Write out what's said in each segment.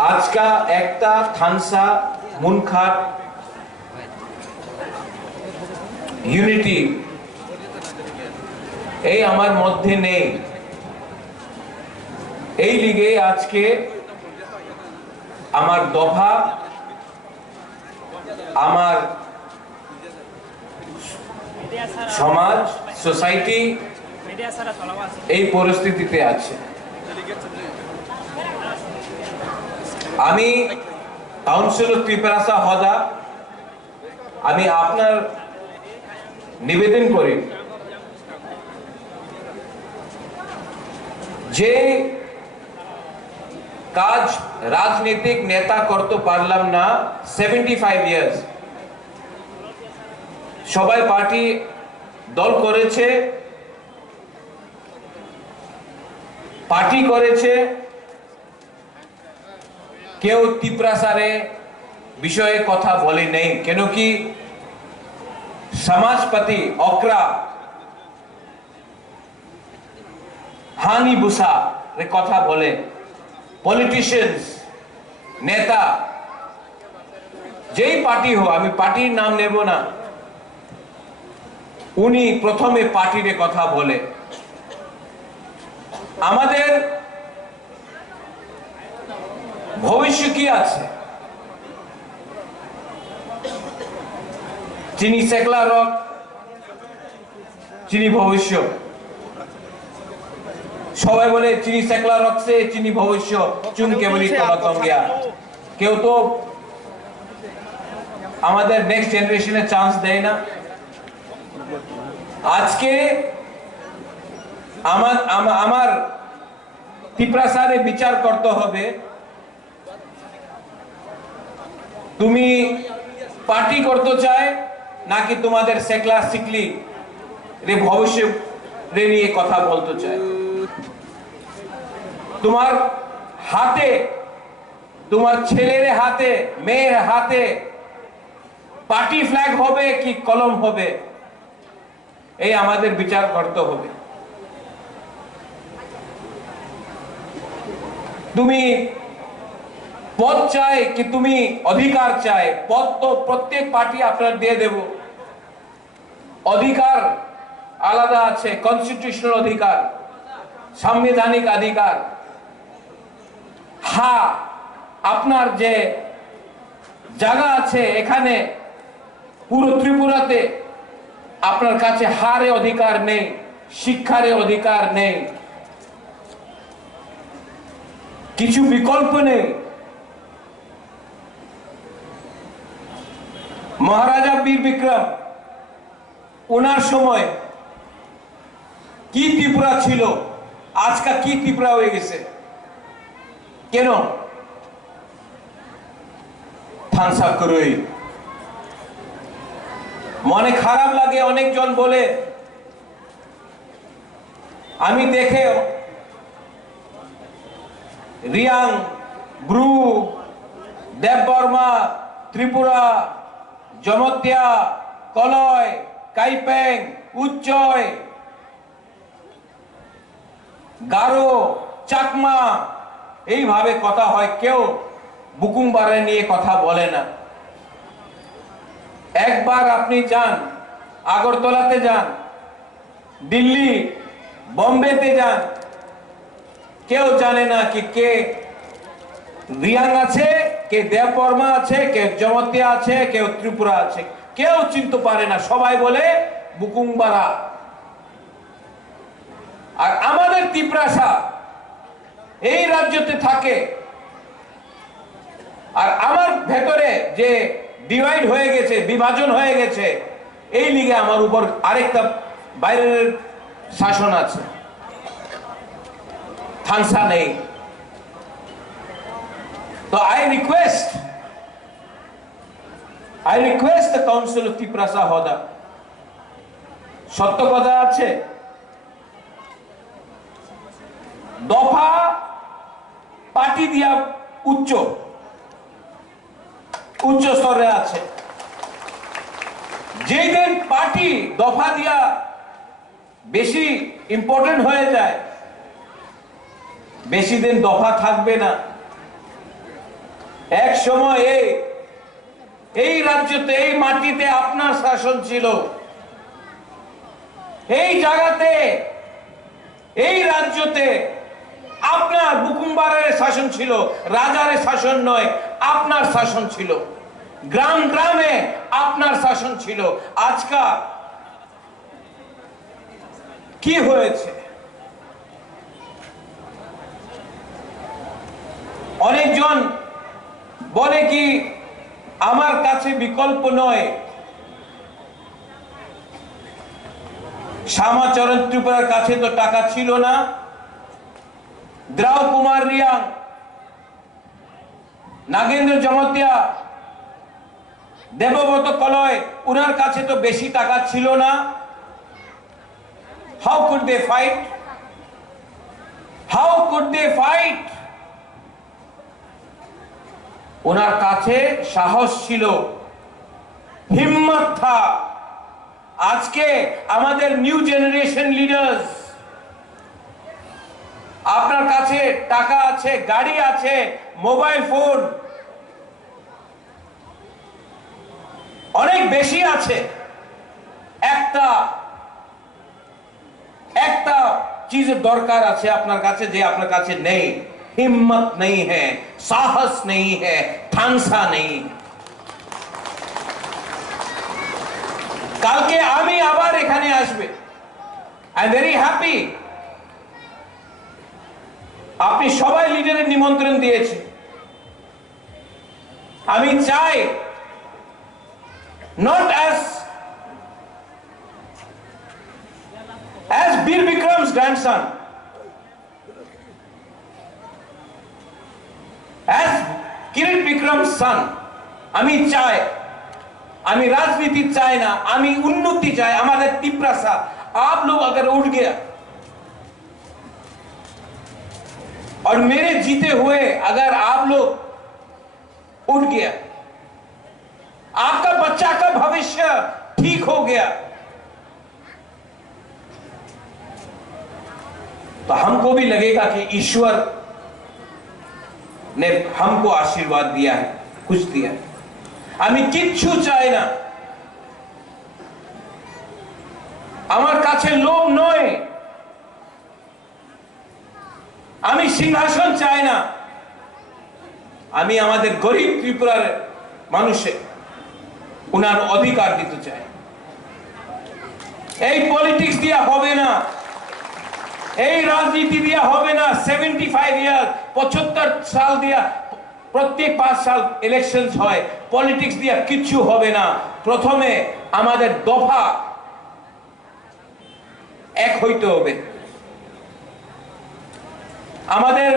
आज का एकता थानसा मुनखाट यूनिटी এই আমার মধ্যে নেই। এই লিগে আজকে আমার দফা আমার সমাজ সোসাইটি এই পরিস্থিতিতে আছে। আমি কাউন্সিলর ত্রিপুরাসা হদা আমি আপনার নিবেদন করি যে কাজ রাজনৈতিক নেতা করতে পারলাম না 75 ইয়ার্স সবাই পার্টি দল করেছে পার্টি করেছে কেউ ত্রিপুরাসারে বিষয়ে কথা বলে নেই কেন কি সমাজপতি অকরা হানি বুসা রে কথা বলে পলিটিশিয়ানস নেতা যেই পার্টি হো আমি পার্টির নাম নেব না উনি প্রথমে পার্টির কথা বলে। আমাদের ভবিষ্য কি আছে চিনি সেকলা রক চিনি ভবিষ্য সবাই বলে চিনি সেকলা রকসে চিনি ভবিষ্য চুন কেবলি তলাতম গিয়া কেউ তো আমাদের নেক্সট জেনারেশনে চান্স দেয় না। আজকে আমার ত্রিপুরাসারে বিচার করতে হবে তুমি পার্টি করতে চায় নাকি তোমাদের সেকলা সিকলি রে ভবিষ্য রে নিয়ে কথা বলতে চায়। তোমার হাতে তোমার ছেলের হাতে মেয়ের হাতে পার্টি ফ্ল্যাগ হবে কি কলম হবে এই আমাদের বিচার করতে হবে। তুমি পদ চাই কি তুমি অধিকার চাই পদ তো প্রত্যেক পার্টি আপনার দিয়ে দেব অধিকার আলাদা আছে কনস্টিটিউশনাল অধিকার সাংবিধানিক অধিকার। হ্যাঁ আপনার যে জায়গা আছে এখানে পুরো ত্রিপুরাতে আপনার কাছে হারে অধিকার নেই শিক্ষারে অধিকার নেই কিছু বিকল্প নেই। মহারাজা বীর বিক্রম ওনার সময় কি ত্রিপুরা ছিল আজকা কি ত্রিপুরা হয়ে গেছে কেন থানসা করই মনে খারাপ লাগে অনেকজন বলে আমি দেখে রিয়াং ব্রু দেববর্মা ত্রিপুরা জমতিয়া কলয় কাইপেং উচ্চয় গারো চাকমা এইভাবে কথা হয় কেউ বুকুংবারে নিয়ে কথা বলে না। একবার আপনি যান আগরতলাতে যান দিল্লি বোম্বেতে যান কেউ জানে না কি কে রিয়াং আছে কে দেববর্মা আছে কে জমতিয়া আছে কেউ ত্রিপুরা আছে কেউ চিনতে পারে না সবাই বলে বুকুংবারা। আর আমাদের ত্রিপুরাসা এই রাজ্যতে থাকে আর আমার ভেতরে যে ডিভাইড হয়ে গেছে বিভাজন হয়ে গেছে এই লিগে আমার উপর আরেকটা বাইরের শাসন আছে থানসা নেই। তো I request the Council of Triprasa Hoda সত্য কথা আছে দফা পার্টি দিয়া উচ্চ স্তরে আছে যেই দিন পার্টি দফা দিয়া বেশি ইম্পর্টেন্ট হয়ে যায় বেশি দিন দফা থাকবে না এক সময় এই রাজ্যতে, এই মাটিতে আপনার শাসন ছিল, এই জায়গাতে, এই রাজ্যতে আপনার বুকুমবারের শাসন ছিল, রাজার শাসন নয়, আপনার শাসন ছিল। গ্রাম গ্রামে আপনার শাসন ছিল। আজকাল কি হয়েছে? অনেকজন বলে কি আমার কাছে বিকল্প নয়, শ্যামাচরণ ত্রিপুরার কাছে তো টাকা ছিল না, দ্রাউ কুমার রিয়াং, নাগেন্দ্র জমতিয়া, দেবব্রত কলয়, উনার কাছে তো বেশি টাকা ছিল না। How could they fight? How could they fight? ওনার কাছে সাহস ছিল, হিম্মত থা। আজকে আমাদের নিউ জেনারেশন লিডার্স, আপনার কাছে টাকা আছে, গাড়ি আছে, মোবাইল ফোন অনেক বেশি আছে। একটা চিজের দরকার আছে আপনার কাছে, যে আপনার কাছে নেই। हिम्मत नहीं है, साहस नहीं है, ठानसा नहीं है। কালকে আমি আবার এখানে আসবে। I am very happy. আপনি সবাই লিডারের নিমন্ত্রণ দিয়েছে। আমি চাই not as বীর বিক্রম's grandson, as কিরিট বিক্রম's son। আমি চাই, আমি राजनीति चाहे ना, আমি उन्नति चाहे। हमारे तिपरा सा आप लोग अगर उठ गया और मेरे जीते हुए अगर आप लोग उठ गया, आपका बच्चा का भविष्य ठीक हो गया, तो हमको भी लगेगा कि ईश्वर ने हमको आशीर्वाद दिया है, कुछ दिया है। আমি কিচ্ছু চাই না, আমার কাছে লোভ নয়, আমি সিংহাসন চাই না। আমি আমাদের গরিব ত্রিপুরার মানুষের উনার অধিকার দিতে চাই। এই পলিটিক্স দিয়া হবে না, এই রাজনীতি দিয়া হবে না। 75 ইয়ার 75 সাল দিয়া প্রত্যেক 5 সাল ইলেকশন হয়, পলিটিক্স দিয়া কিছু হবে না। প্রথমে আমাদের দফা এক হইতে হবে। আমাদের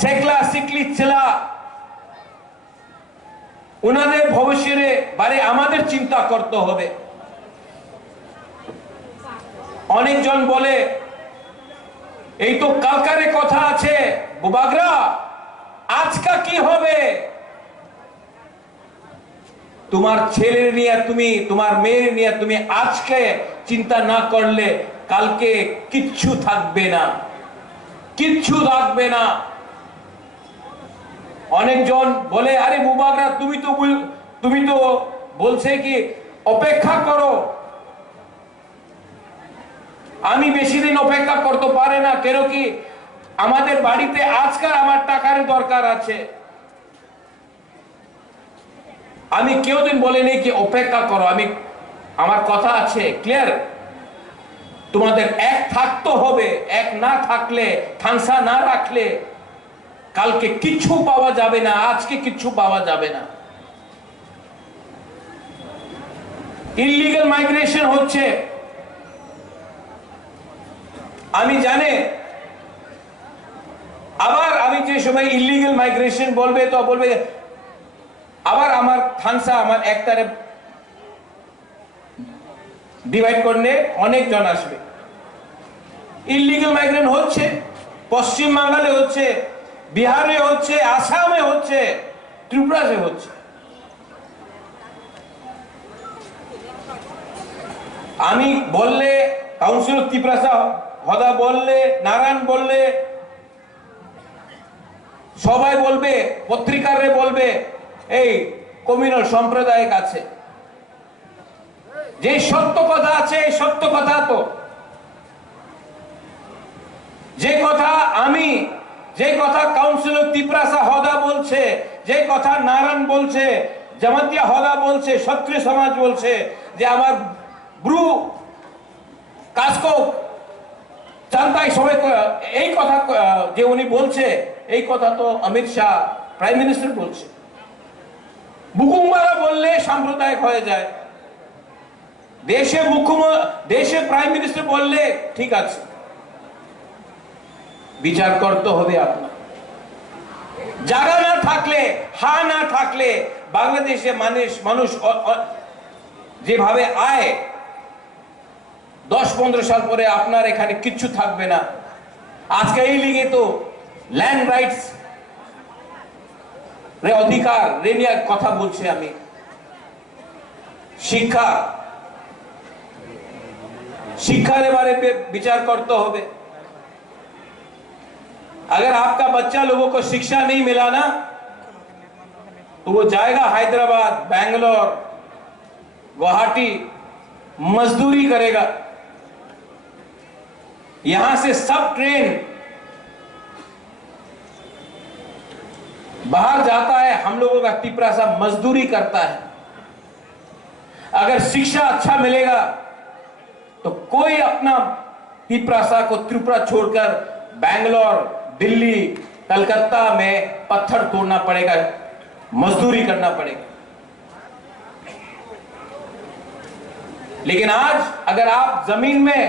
সেকলা সিকলি ছেলা উনাদের ভবিষ্যতে বারে আমাদের চিন্তা করতে হবে। অনেকজন বলে এই তো কালকারে কথা আছে, বুবাগরা আজকা কি হবে? তোমার ছেলে নিয়ে তুমি, তোমার মেয়ে নিয়ে তুমি আজকে চিন্তা না করলে কালকে কিচ্ছু থাকবে না, কিচ্ছু থাকবে না। অনেকজন বলে আরে বুবাগরা তুমি তো বলছে কি অপেক্ষা করো। আমি বেশি দিন অপেক্ষা করতে পারে না, কেন কি আমাদের বাড়িতে আজকাল আমার টাকার দরকার আছে। আমি কেউ দিন বলিনি কি অপেক্ষা করো, আমার কথা আছে ক্লিয়ার। তোমাদের এক থাকতে হবে, এক না থাকলে, থানসা না রাখলে কালকে কিচ্ছু পাওয়া যাবে না, আজকে কিচ্ছু পাওয়া যাবে না। ইললিগাল মাইগ্রেশন হচ্ছে, আমি জানি। আবার আমি যে সময় ইললিগাল মাইগ্রেশন বলবে তো বলবে আবার আমার থানসা আমার একটারে ডিভাইড করলে অনেক জন আসবে। ইললিগাল মাইগ্রেশন হচ্ছে, পশ্চিম বাংলায় হচ্ছে, বিহারে হচ্ছে, আসামে হচ্ছে, ত্রিপুরাতে হচ্ছে। আমি বললে কাউন্সিলর ত্রিপুরা হদা বললে, নারায়ণ বললে সবাই বলবে, পত্রিকারে বলবে এই কমিউনাল সম্প্রদায়ের কাছে যে সত্য কথা আছে, এই সত্য কথা তো যে কথা কাউন্সিলর তিপ্রাসা হদা বলছে, যে কথা নারায়ণ বলছে, জামাতিয়া হদা বলছে, ক্ষত্রিয় সমাজ বলছে যে আমার ব্রু কাসকো জানতাই সবাই, এই কথা যে উনি বলছে, এই কথা তো অমিত শাহ প্রাইম মিনিস্টার বলছে। বুকুমারা বললে সাম্প্রদায়িক হয়ে যায়, দেশে প্রাইম মিনিস্টার বললে ঠিক আছে। বিচার করতে হবে আপনার। জায়গা না থাকলে, না থাকলে বাংলাদেশে মানুষ যেভাবে আয় 10-15 সাল পরে আপনার এখানে কিচ্ছু থাকবে না। আজকে এই লিগে তো ল্যান্ড রাইটস অধিকার রেনিয়ার কথা বলছি আমি। शिक्षार बारे पे विचार करते होगे। अगर आपका बच्चा लोगों को शिक्षा नहीं मिला ना तो वो जाएगा हैदराबाद, बैंगलोर, गुवाहाटी मजदूरी करेगा। यहां से सब ट्रेन बाहर जाता है, हम लोगों का तिप्रासा मजदूरी करता है। अगर शिक्षा अच्छा मिलेगा तो कोई अपना तिप्रासा को त्रिपुरा छोड़कर बैंगलोर, दिल्ली, कलकत्ता में पत्थर तोड़ना पड़ेगा, मजदूरी करना पड़ेगा। लेकिन आज अगर आप जमीन में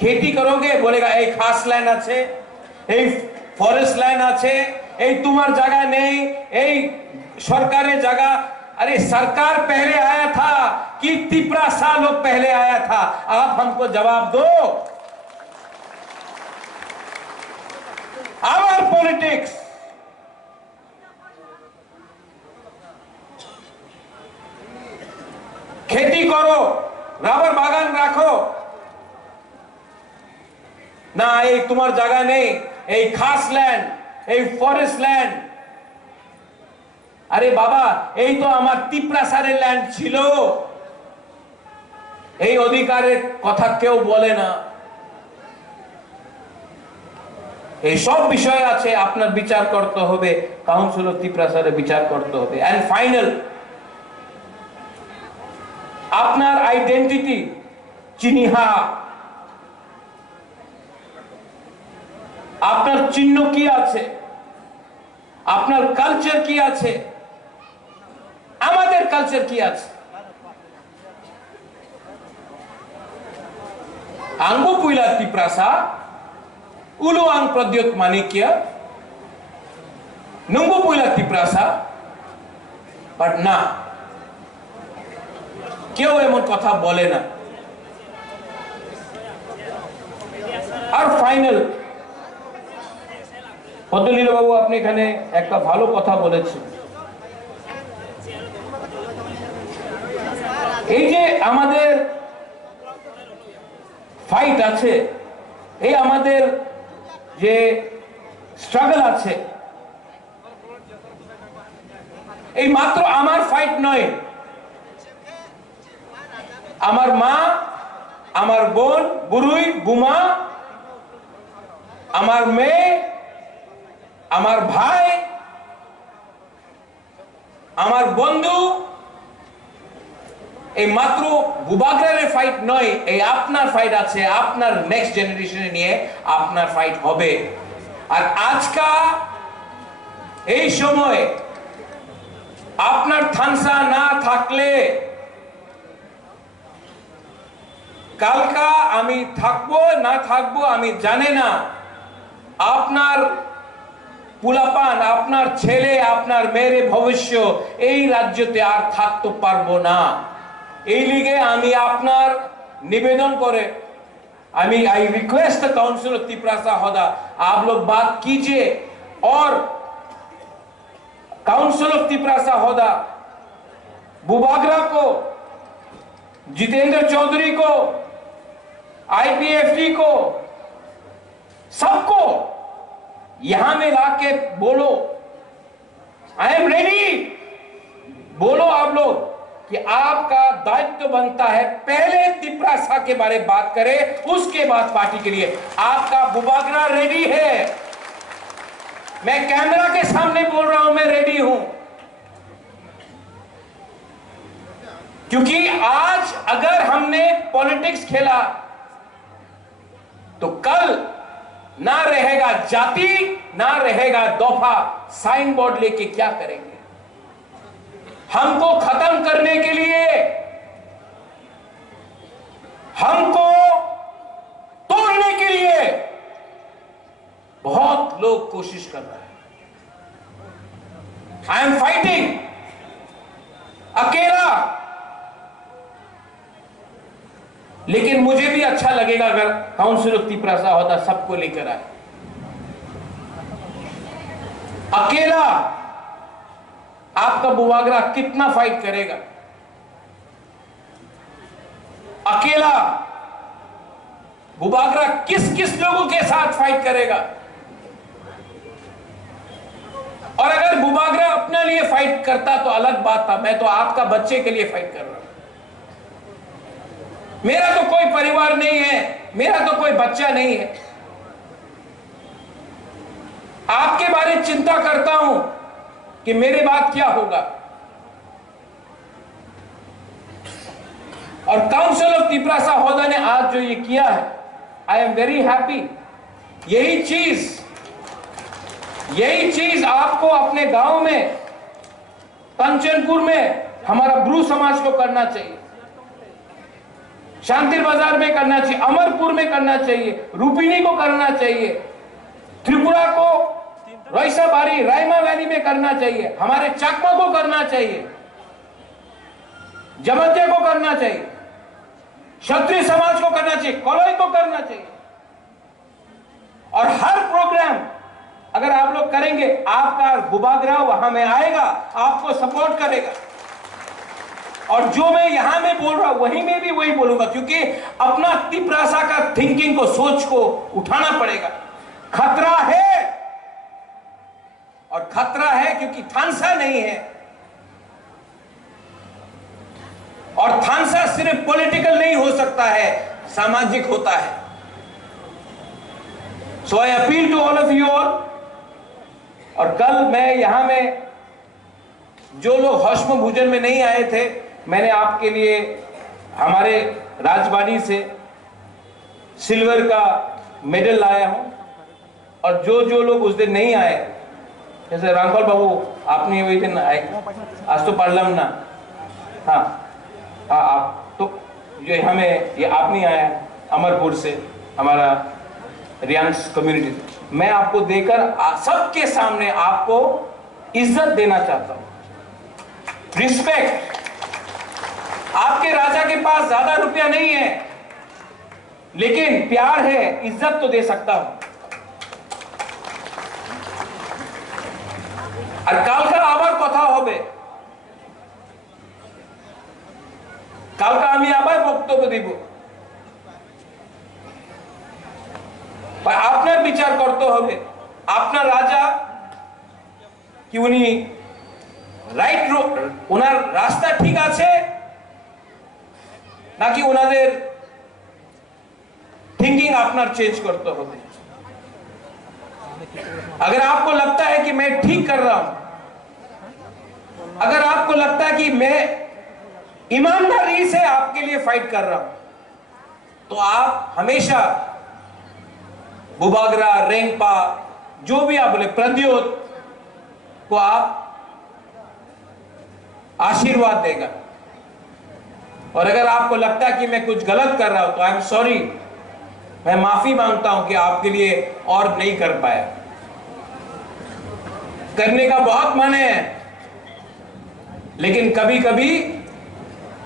खेती करोगे, बोलेगा এই খাস ল্যান্ড আছে, এই ফরেস্ট ল্যান্ড আছে, এই তোমার জায়গা নেই, এই সরকারের জায়গা। अरे सरकार पहले आया था कि तिप्रासा लोग पहले आया था? आप हमको जवाब दो। आवर पॉलिटिक्स, खेती करो, रबर बागान राखो ना, এই তোমার জায়গা নেই, এই খাস ল্যান্ড, এই ফরেস্ট ল্যান্ড। আরে বাবা, এই তো আমার তিপ্রাসারের ল্যান্ড ছিল, এই অধিকারের কথা কেউ বলে না। এই সব বিষয় আছে, আপনার বিচার করতে হবে, কাউন্সিল অফ তিপ্রাসারে বিচার করতে হবে। এন্ড ফাইনাল, আপনার আইডেন্টিটি চিহ্নিহা, আপনার চিহ্ন কি আছে, আপনার কালচার কি আছে, আমাদের কালচার কি আছে। আঙ্গু পুইলা তিপ্রাসা উলু আং প্রদ্যোত মানিক্য নুঙ্গু পুইলা তিপ্রাসা, বাট না, কেউ এমন কথা বলে না। আর ফাইনাল, পদ্মলীল বাবু আপনি এখানে একটা ভালো কথা বলেছেন। এই যে আমাদের ফাইট আছে, এই আমাদের যে স্ট্রাগল আছে, এই মাত্র আমার ফাইট নয়। আমার মা, আমার বোন, বুড়ুই, বুমা, আমার মেয়ে, আমার ভাই, আমার বন্ধু, এই মাত্র বুবাগ্রারের ফাইট নয়, এই আপনার ফাইট আছে। আপনার নেক্সট জেনারেশনে নিয়ে আপনার ফাইট হবে। আর আজকা এই সময় আপনার থানসা না থাকলে কালকা আমি থাকবো না থাকবো আমি জানি না, আপনার পুলাপান, আপনার ছেলে, আপনার মেয়ের ভবিষ্য এই রাজ্যতে আর থাকতে পারবো না। এই লিগে আমি আপনার निवेदन करे, I request the council of Tiprasa Hoda, आप लोग बात कीजिए और काउंसिल ऑफ तिप्रासा होदा बुबागरा को, जितेंद्र चौधरी को, आईपीएफटी को, सबको यहां में लाके बोलो कि आपका दायित्व बनता है पहले तिपरासा के बारे में बात करें, उसके बाद पार्टी के लिए। आपका बुबागरा रेडी है, मैं कैमरा के सामने बोल रहा हूं, मैं रेडी हूं। क्योंकि आज अगर हमने पॉलिटिक्स खेला तो कल ना रहेगा जाति, ना रहेगा दफा, साइन बोर्ड लेके क्या करेंगे? हमको खत्म करने के लिए, हमको तोड़ने के लिए बहुत लोग कोशिश कर रहे हैं। आई एम फाइटिंग अकेला, लेकिन मुझे भी अच्छा लगेगा अगर काउंसिल ऑफ तिपरासा होता, सबको लेकर आए। अकेला आपका बुबागरा कितना फाइट करेगा? अकेला बुबागरा किस किस लोगों के साथ फाइट करेगा? और अगर बुबागरा अपने लिए फाइट करता तो अलग बात था, मैं तो आपका बच्चे के लिए फाइट कर रहा हूं। मेरा तो कोई परिवार नहीं है, मेरा तो कोई बच्चा नहीं है। आपके बारे में चिंता करता हूं कि मेरे बाद क्या होगा। और काउंसिल ऑफ तिपरासा होदा ने आज जो ये किया है, आई एम वेरी हैप्पी। यही चीज आपको अपने गांव में, कंचनपुर में हमारा ब्रू समाज को करना चाहिए, शांतिर बाजार में करना चाहिए, अमरपुर में करना चाहिए, रूपिनी को करना चाहिए, त्रिपुरा को रईसाबारी रायमा वैली में करना चाहिए, हमारे चाकमा को करना चाहिए, जमतिया को करना चाहिए, क्षत्रिय समाज को करना चाहिए, कोलोई को करना चाहिए। और हर प्रोग्राम अगर आप लोग करेंगे, आपका बुबागरा वहां में आएगा, आपको सपोर्ट करेगा। और जो मैं यहां में बोल रहा हूं वहीं में भी वही बोलूंगा, क्योंकि अपना तिपरासा का थिंकिंग को, सोच को उठाना पड़ेगा। खतरा है, और खतरा है क्योंकि थानसा नहीं है, और थानसा सिर्फ पॉलिटिकल नहीं हो सकता है, सामाजिक होता है। So I appeal to all of you all. और कल मैं यहां में जो लोग हश्म भोजन में नहीं आए थे, मैंने आपके लिए हमारे राजवाड़ी से सिल्वर का मेडल लाया हूं। और जो लोग उस दिन नहीं आए, जैसे रामपाल बाबू आपने वही दिन आए, आज तो पढ़लम ना, हाँ आप तो जो हमें ये आप नहीं आया अमरपुर से, हमारा रियांस कम्युनिटी से, मैं आपको देकर सबके सामने आपको इज्जत देना चाहता हूं, रिस्पेक्ट। आपके राजा के पास ज्यादा रुपया नहीं है, लेकिन प्यार है, इज्जत तो दे सकता हूं। আর কালকে আবার কথা হবে, কালকে আমি আবার বক্তব্য দিব। আপনার বিচার করতে হবে, আপনার রাজা কি উনি রাইট, ওনার রাস্তা ঠিক আছে নাকি ওনাদের थिंकिंग আপনার चेंज करते হবে। अगर आपको लगता है कि मैं ठीक कर रहा हूं, अगर आपको लगता है कि मैं ईमानदारी से आपके लिए फाइट कर रहा हूं, तो आप हमेशा बुबागरा, रेंगपा, जो भी आप बोले, प्रद्योत को आप आशीर्वाद देगा। और अगर आपको लगता है कि मैं कुछ गलत कर रहा हूं, तो आई एम सॉरी, मैं माफी मांगता हूं कि आपके लिए और नहीं कर पाया। करने का बहुत मन है, लेकिन कभी कभी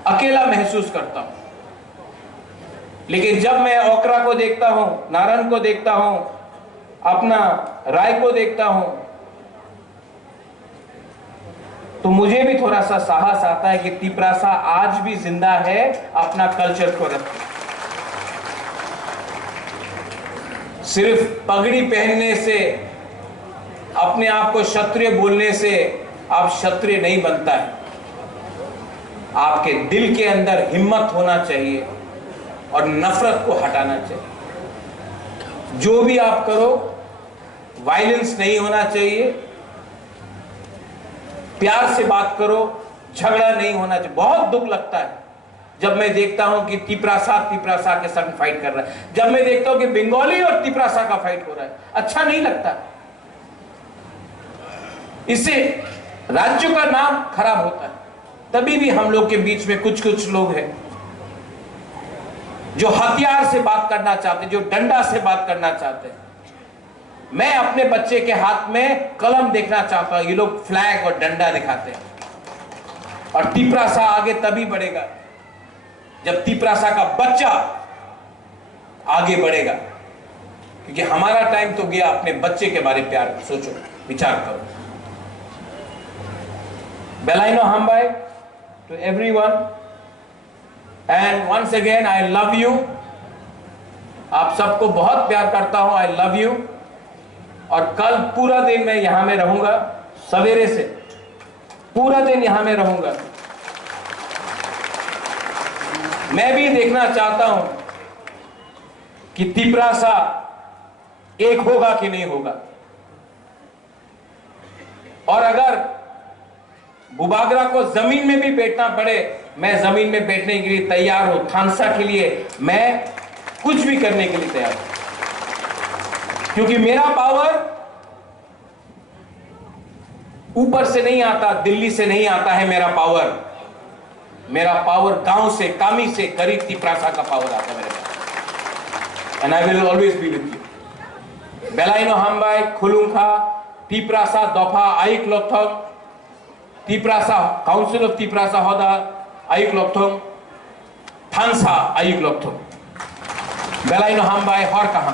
अकेला महसूस करता हूं। लेकिन जब मैं ओकरा को देखता हूं, नारायण को देखता हूं, अपना राय को देखता हूं, तो मुझे भी थोड़ा सा साहस आता है कि तिपरासा आज भी जिंदा है, अपना कल्चर को रखते। सिर्फ पगड़ी पहनने से, अपने आप को क्षत्रिय बोलने से आप क्षत्रिय नहीं बनता है। आपके दिल के अंदर हिम्मत होना चाहिए और नफरत को हटाना चाहिए। जो भी आप करो, वायलेंस नहीं होना चाहिए, प्यार से बात करो, झगड़ा नहीं होना चाहिए। बहुत दुख लगता है जब मैं देखता हूं कि तिपरासा के संग फाइट कर रहा है, जब मैं देखता हूं कि बंगाली और तिपरासा का फाइट हो रहा है, अच्छा नहीं लगता। इससे राज्य का नाम खराब होता है। तभी भी हम लोग के बीच में कुछ लोग हैं जो हथियार से बात करना चाहते हैं, जो डंडा से बात करना चाहते हैं। मैं अपने बच्चे के हाथ में कलम देखना चाहता हूं, ये लोग फ्लैग और डंडा दिखाते हैं। और तिपरासा आगे तभी बढ़ेगा जब तिपरासा का बच्चा आगे बढ़ेगा, क्योंकि हमारा टाइम तो गया। अपने बच्चे के बारे में प्यार सोचो, विचार करो। Belaino Hambai to everyone, and once again I love you. आप सबको बहुत प्यार करता हूं, I love you। और कल पूरा दिन मैं यहां में रहूंगा, सवेरे से पूरा दिन यहां में रहूंगा। मैं भी देखना चाहता हूं कि तिपरासा एक होगा कि नहीं होगा। और अगर बुबागरा को जमीन में भी बैठना पड़े, मैं जमीन में बैठने के लिए तैयार हूं। थानसा के लिए मैं कुछ भी करने के लिए तैयार हूं, क्योंकि मेरा पावर ऊपर से नहीं आता, दिल्ली से नहीं आता है। मेरा पावर गांव से, कामी से, करीब तिपरासा का पावर आता है मेरे पास। And I will always be with you. बेलाइनो हाम्बाई खुलुंखा तिपरासा दफा आइक लथम तिपरासा काउंसिल ऑफ तिपरासा होदा आयुक लथम थानसा आयुक लथम बेलाइनो हाम्बाई हर कहा।